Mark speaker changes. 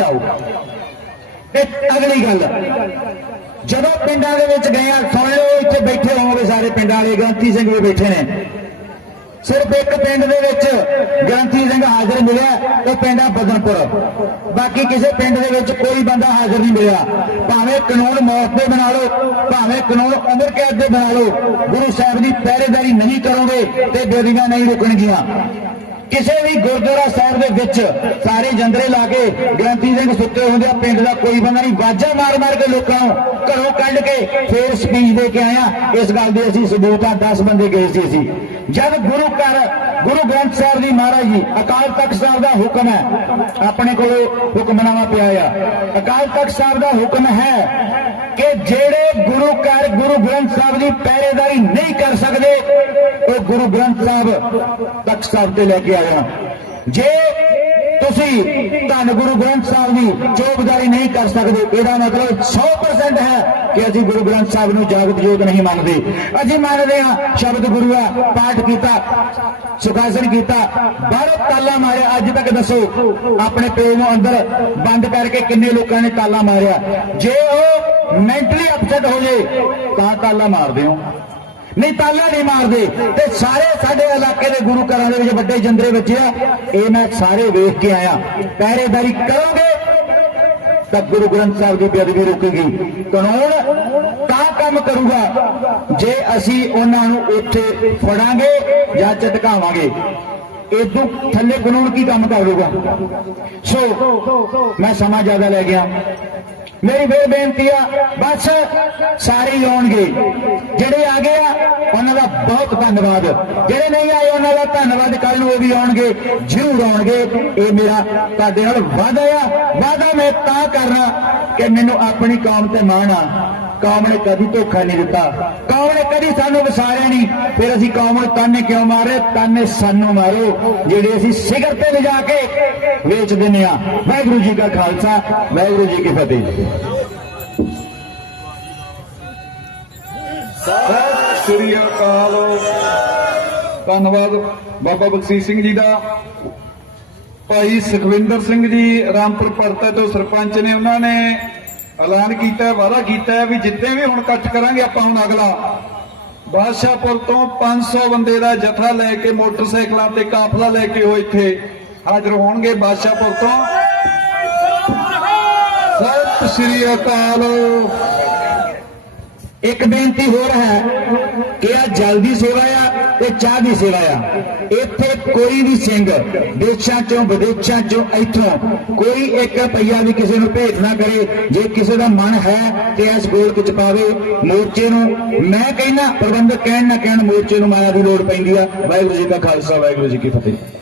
Speaker 1: ਆਓ ਅਗਲੀ ਗੱਲ। ਜਦੋਂ ਪਿੰਡਾਂ ਦੇ ਵਿੱਚ ਗਏ ਆ, ਸੁਣ ਲਓ, ਇੱਥੇ ਬੈਠੇ ਹੋਵੋਗੇ ਸਾਰੇ ਪਿੰਡਾਂ ਵਾਲੇ, ਗ੍ਰੰਥੀ ਸਿੰਘ ਵੀ ਬੈਠੇ ਨੇ। ਸਿਰਫ ਇੱਕ ਪਿੰਡ ਦੇ ਵਿੱਚ ਗ੍ਰੰਥੀ ਸਿੰਘ ਹਾਜ਼ਰ ਮਿਲਿਆ, ਉਹ ਪਿੰਡ ਆ ਬਦਨਪੁਰ। ਬਾਕੀ ਕਿਸੇ ਪਿੰਡ ਦੇ ਵਿੱਚ ਕੋਈ ਬੰਦਾ ਹਾਜ਼ਰ ਨਹੀਂ ਮਿਲਿਆ। ਭਾਵੇਂ ਕਾਨੂੰਨ ਮੌਤ ਦੇ ਬਣਾ ਲਓ, ਭਾਵੇਂ ਕਾਨੂੰਨ ਉਮਰ ਕੈਦ ਦੇ ਬਣਾ ਲਓ, ਗੁਰੂ ਸਾਹਿਬ ਦੀ ਪਹਿਰੇਦਾਰੀ ਨਹੀਂ ਕਰੋਗੇ ਤੇ ਬੇਰੀਆਂ ਨਹੀਂ ਰੁਕਣਗੀਆਂ। ਕਿਸੇ ਵੀ ਗੁਰਦੁਆਰਾ ਸਾਹਿਬ ਦੇ ਵਿੱਚ ਸਾਰੇ ਜੰਦਰੇ ਲਾ ਕੇ ਗ੍ਰੰਥੀ ਸਿੰਘ ਸੁੱਤੇ ਹੁੰਦੇ ਆ, ਪਿੰਡ ਦਾ ਕੋਈ ਬੰਦਾ ਨਹੀਂ। ਬਾਜਾ ਮਾਰ ਮਾਰ ਕੇ ਲੋਕਾਂ ਨੂੰ ਘਰੋਂ ਕੱਢ ਕੇ ਫੇਰ ਸਪੀਚ ਦੇ ਕੇ ਆਇਆ। ਇਸ ਗੱਲ ਦੇ ਅਸੀਂ ਸਬੂਤ ਆ 10 ਬੰਦੇ ਗਏ ਸੀ ਅਸੀਂ। ਜਦ ਗੁਰੂ ਘਰ, ਗੁਰੂ ਗ੍ਰੰਥ ਸਾਹਿਬ ਜੀ ਮਹਾਰਾਜ ਜੀ, ਅਕਾਲ ਤਖਤ ਸਾਹਿਬ ਦਾ ਹੁਕਮ ਹੈ, ਆਪਣੇ ਕੋਲ ਹੁਕਮਨਾਮਾ ਪਿਆ ਆ। ਅਕਾਲ ਤਖਤ ਸਾਹਿਬ ਦਾ ਹੁਕਮ ਹੈ ਕਿ ਜਿਹੜੇ ਗੁਰੂ ਘਰ, ਗੁਰੂ ਗ੍ਰੰਥ ਸਾਹਿਬ ਦੀ ਪਹਿਰੇਦਾਰੀ ਨਹੀਂ ਕਰ ਸਕਦੇ ਗ੍ਰੰਥ ਸਾਹਿਬ ਤਖਤ ਸਾਹਿਬ ਤੇ ਲੈ ਕੇ ਆਇਆ। ਜੇ ਤੁਸੀਂ ਧੰਨ ਗੁਰੂ ਗ੍ਰੰਥ ਸਾਹਿਬ ਦੀ ਚੋਬਦਾਰੀ ਨਹੀਂ ਕਰ ਸਕਦੇ, ਇਹਦਾ ਮਤਲਬ 100% ਹੈ ਕਿ ਅਸੀਂ ਗੁਰੂ ਗ੍ਰੰਥ ਸਾਹਿਬ ਨੂੰ ਜਾਗਤ ਜੋਤ ਨਹੀਂ ਮੰਨਦੇ। ਅਸੀਂ ਮੰਨਦੇ ਹਾਂ ਸ਼ਬਦ ਗੁਰੂ ਆ ਪਾਠ ਕੀਤਾ, ਸੁਖਾਸਨ ਕੀਤਾ, ਬਾਹਰੋਂ ਤਾਲਾ ਮਾਰਿਆ। ਅੱਜ ਤੱਕ ਦੱਸੋ, ਆਪਣੇ ਪੇਜ ਨੂੰ ਅੰਦਰ ਬੰਦ ਕਰਕੇ ਕਿੰਨੇ ਲੋਕਾਂ ਨੇ ਤਾਲਾ ਮਾਰਿਆ। ਜੇ ਉਹ ਮੈਂਟਲੀ ਅਪਸੈਟ ਹੋ ਜੇ, ਤਾਂ ਤਾਲਾ ਮਾਰਦੇ ਹੋ। ਨਹੀਂ ਤਾਲਾ ਨਹੀਂ ਮਾਰਦੇ। ਤੇ ਸਾਰੇ ਸਾਡੇ ਇਲਾਕੇ ਦੇ ਗੁਰੂ ਘਰਾਂ ਦੇ ਵਿੱਚ ਵੱਡੇ ਜੰਦਰੇ ਬੱਚੇ ਆ। ਇਹ ਮੈਂ ਸਾਰੇ ਵੇਖ ਕੇ ਆਇਆ। ਪਹਿਰੇਦਾਰੀ ਕਰੋਗੇ, ਤਾਂ ਗੁਰੂ ਗ੍ਰੰਥ ਸਾਹਿਬ ਦੀ ਬੇਅਦਬੀ ਰੁਕੇਗੀ। ਕਾਨੂੰਨ ਤਾਂ ਕੰਮ ਕਰੂਗਾ, ਜੇ ਅਸੀਂ ਉਹਨਾਂ ਨੂੰ ਉੱਥੇ ਫੜਾਂਗੇ ਜਾਂ ਝਟਕਾਵਾਂਗੇ। ਇਦੋਂ ਥੱਲੇ ਕਾਨੂੰਨ ਕੀ ਕੰਮ ਕਰੂਗਾ? ਸੋ, ਮੈਂ ਸਮਾਂ ਜ਼ਿਆਦਾ ਲੈ ਗਿਆ। ਮੇਰੀ ਫੇਰ ਬੇਨਤੀ ਆ, ਬਸ ਸਾਰੇ ਹੀ ਆਉਣਗੇ ਜਿਹੜੇ ਆ ਗਏ ਆ, ਉਹਨਾਂ ਦਾ ਬਹੁਤ ਧੰਨਵਾਦ। ਜਿਹੜੇ ਨਹੀਂ ਆਏ, ਉਹਨਾਂ ਦਾ ਧੰਨਵਾਦ ਕੱਲ ਨੂੰ ਉਹ ਵੀ ਆਉਣਗੇ, ਜ਼ਰੂਰ ਆਉਣਗੇ। ਇਹ ਮੇਰਾ ਤੁਹਾਡੇ ਨਾਲ ਵਾਅਦਾ ਆ। ਵਾਅਦਾ ਮੈਂ ਤਾਂ ਕਰਨਾ ਕਿ ਮੈਨੂੰ ਆਪਣੀ ਕੌਮ ਤੇ ਮਾਣ ਆ। ਕੌਮ ਨੇ ਕਦੀ ਧੋਖਾ ਨਹੀਂ ਦਿੱਤਾ। ਕੌਮ ਨੇ ਕਦੀ ਸਾਨੂੰ ਵਸਾਰਿਆ ਨਹੀਂ। ਫਿਰ ਅਸੀਂ ਕੌਮ ਨੂੰ ਤਾਨੇ ਕਿਉਂ ਮਾਰੇ? ਤਾਨੇ ਸਾਨੂੰ ਮਾਰੋ, ਜਿਹੜੇ ਅਸੀਂ ਸਿਖਰ ਤੇ ਲਿਜਾ ਕੇ ਵੇਚ ਦਿੰਦੇ ਆ ਵਾਹਿਗੁਰੂ ਜੀ ਕਾ ਖਾਲਸਾ, ਵਾਹਿਗੁਰੂ ਜੀ ਕੀ ਫਤਿਹ।
Speaker 2: ਸਤਿ ਸ੍ਰੀ ਅਕਾਲ। ਧੰਨਵਾਦ ਬਾਬਾ ਬਖਸ਼ੀਸ਼ ਸਿੰਘ ਜੀ ਦਾ। ਭਾਈ ਸੁਖਵਿੰਦਰ ਸਿੰਘ ਜੀ, ਰਾਮਪੁਰ ਪਰਤਾ ਤੋਂ ਸਰਪੰਚ ਨੇ ਉਹਨਾਂ ਨੇ ਐਲਾਨ ਕੀਤਾ ਵਾਅਦਾ ਕੀਤਾ ਵੀ ਜਿੱਤੇ ਵੀ ਹੁਣ ਇਕੱਠ ਕਰਾਂਗੇ ਆਪਾਂ ਹੁਣ ਅਗਲਾ। ਬਾਦਸ਼ਾਹਪੁਰ ਤੋਂ 500 ਬੰਦੇ ਦਾ ਜਥਾ ਲੈ ਕੇ ਮੋਟਰਸਾਈਕਲਾਂ ਤੇ ਕਾਫਲਾ ਲੈ ਕੇ ਉਹ ਇੱਥੇ ਹਾਜ਼ਰ ਹੋਣਗੇ ਬਾਦਸ਼ਾਹਪੁਰ ਤੋਂ। ਸਤਿ ਸ੍ਰੀ ਅਕਾਲ।
Speaker 1: ਇੱਕ ਬੇਨਤੀ ਹੋਰ ਹੈ ਕਿ ਆ ਜਲਦੀ ਸੇਵਾ ਆ ਤੇ ਚਾਹ ਦੀ ਸੇਵਾ ਆ। ਇੱਥੇ ਕੋਈ ਵੀ ਸਿੰਘ ਦੇਸ਼ਾਂ ਚੋਂ, ਵਿਦੇਸ਼ਾਂ ਚੋਂ ਇੱਥੋਂ ਕੋਈ ਇੱਕ ਰੁਪਈਆ ਵੀ ਕਿਸੇ ਨੂੰ ਭੇਟ ਨਾ ਕਰੇ, ਜੇ ਕਿਸੇ ਦਾ ਮਨ ਹੈ ਤੇ ਇਸ ਗੋਲਕ ਚ ਪਾਵੇ ਮੋਰਚੇ ਨੂੰ। ਮੈਂ ਕਹਿੰਦਾ, ਪ੍ਰਬੰਧਕ ਕਹਿਣ ਨਾ ਕਹਿਣ ਮੋਰਚੇ ਨੂੰ ਮਾਇਆ ਦੀ ਲੋੜ ਪੈਂਦੀ ਆ। ਵਾਹਿਗੁਰੂ ਜੀ ਕਾ ਖਾਲਸਾ, ਵਾਹਿਗੁਰੂ ਜੀ ਕੀ ਫਤਿਹ।